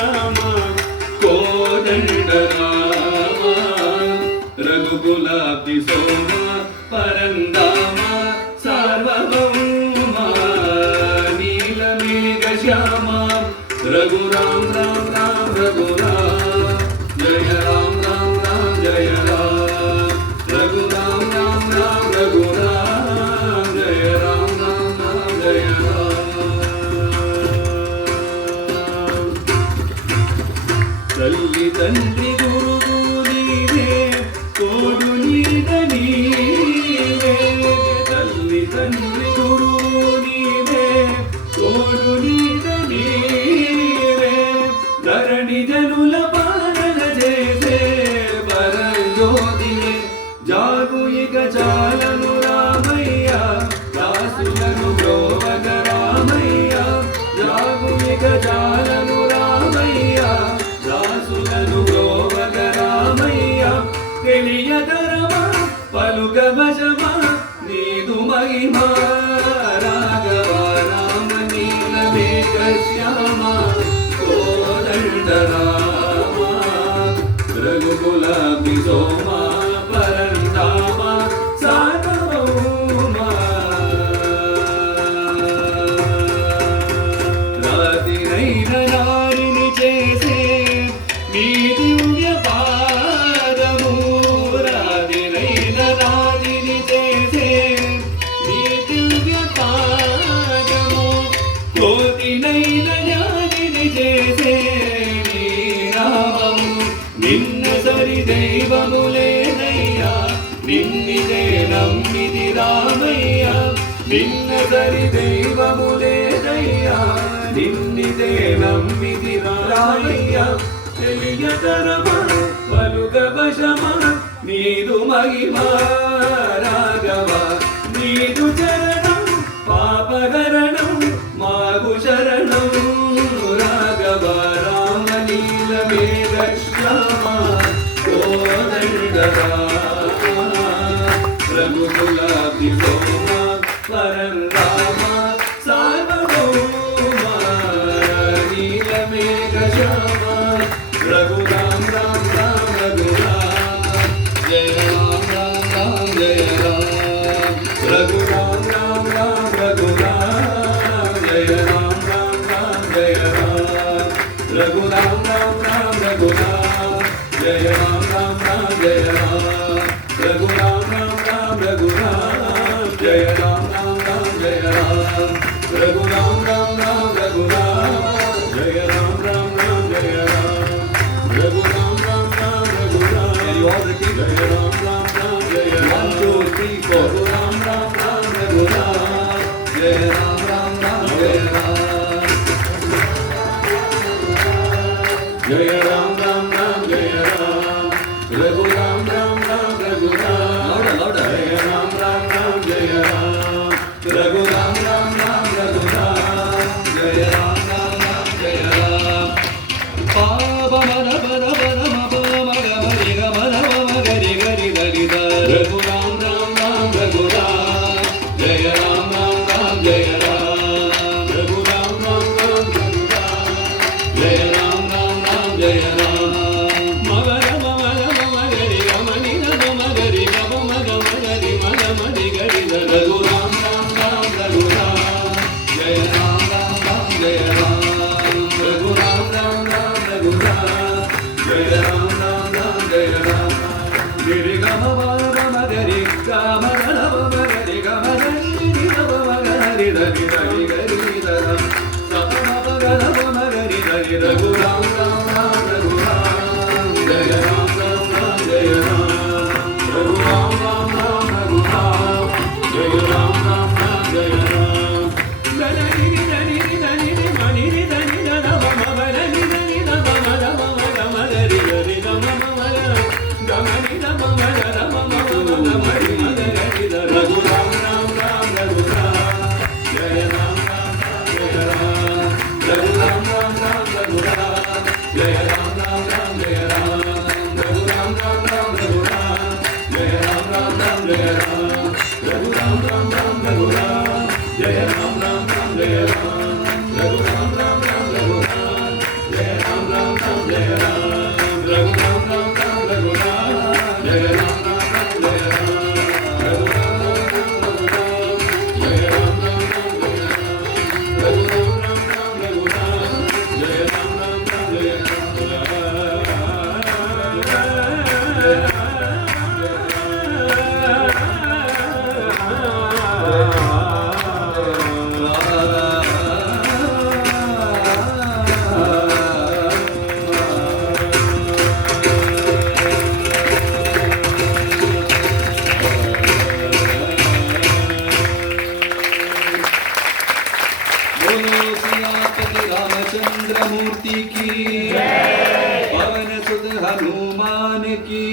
శ్యామ కోదండ రామ రఘుకులాబ్ది సోమ పరందామ సార్వభౌమ నీలమేఘ శ్యామ రఘురామ రామ రామ రఘురామ జయ రామ రామ రామ జయ రామ రఘురామ రామ రామ రఘురామ జయ రామ రామ రామ జయ రామ తల్లి తండ్రి గురువు నీవే తోడు నీడ నీవే తల్లి తండ్రి గురువు నీవే తోడు నీడ నీవే ధరణి జనుల పాలన చేసే పరంజ్యోతివే జాగు ఇక చాలను రామయ్య దాసులను బ్రోవగ రామయ్య జాగు ఇక చాలను రామయ్య దాసులను బ్రోవగ రామయ్య తెలియదరమా పలుక వశమా నీదు మహిమా రాఘవ రామ నీలమేఘ శ్యామ కోదండ రామ రఘుకులాబ్ది సోమ పరంధామ సార్వభౌమ రాతినైన నారిని చేసే నీ దివ్య పాదము రాతినైన నారిని చేసే నీ దివ్య పాదము కోతినైన జ్ఞానిని చేసే నీ నామము నిన్న సరి దైవములేనయ్యా నిన్నిదే నమ్మిది రామయ్య నిన్న సరి దైవములేనయ్యా నిన్నిదే నమ్మిది రామయ్య తెలియదరమా పలుక వశమా నీదు మహిమా రాఘవ నీదు చరణం పాపహరణం మాగు శరణం రాఘవ రామ నీలమేఘ శ్యామ కోదండ రామ రఘుకులాబ్ది సోమ పరంధామ సార్వభౌమ నీలమేఘ శ్యామ రఘురామ రామ రామ రఘురామ జయ రామ రామ రామ జయ రామ రఘురామ రామ రామ రఘురామ జయ రామ రామ రామ జయ రామ రఘురామ రామ రామ రఘురామ జయ రామ రామ రామ జయ రామ రఘురామ రామ రామ రఘురామ జయ రామ రామ రామ జయ రామ రఘురామ రామ రామ రఘురామ జయ రామ రామ రామ జయ Rama Raghurama Rama Rama Raghurama you all repeat జయ రామ రామ రామ జయ రామ 1 2 3 4 రఘురామ రామ రామ రఘురామ జయ రామ రామ రామ జయ రామ జయ రామ రామ రామ జయ రామ రఘురామ రామ రామ రఘురామ జయ రామ రామ రామ జయ రామ రఘురామ రామ రామ రఘురామ జయ రామ రామ రామ జయ రామ పాప మద పద పద మప మగ మరి గ మద మగరి గరి దరి ద రఘురామ రామ రామ రఘురామ జయ రామ రామ రామ జయ రామ రఘురామ రామ రామ రఘురామ జయ రామ రామ రామ జయ రామ మగర మగర మగరి గ మని ద మగరి గ మగ మగరి మగ మడి గరి ద రఘురామ రామ రామ రఘురామ జయ రామ రామ రామ జయ రామ రఘురామ రామ రామ రఘురామ జయ రామ రామ రామ జయ రామ గిరి గ మగరి గ మగర మగరి గ మగరి ద మగరి దని దని గరి ద సమ మగర మగరి దని రఘురామ రామ రామ రఘురామ జయ రామ రామ రామ జయ రామ రఘురామ రామ రామ రఘురామ జయ రామ రామ రామ జయ రామ దని దని దని మని దని ద మగరి దని ద మగ మగ మగరి గరి ద మగ మగ గమని ద మగ ద మగ మగ మగరి మగరి ద రఘురామ రామ రామ రఘురామ జయ రామ రామ జయ రామ రఘురామ రామ రామ రఘురామ జయ రామ రామ రామ జయ రామ రఘురామ రామ రామ రఘురామ జయ రామ రామ రామ జయ రామ రఘురామ రామ రామ రఘురామ జయ రామ రామ రామ జయ రామ రఘురామ రామ రామ రఘురామ జయ రామ जय राम रघु राम राम राम रघु राम जय राम राम राम जय राम रघु राम राम राम जय राम राम रघु राम राम रघु राम जय राम राम जय रामचंद्र मूर्ति की पवन सुत हनुमान की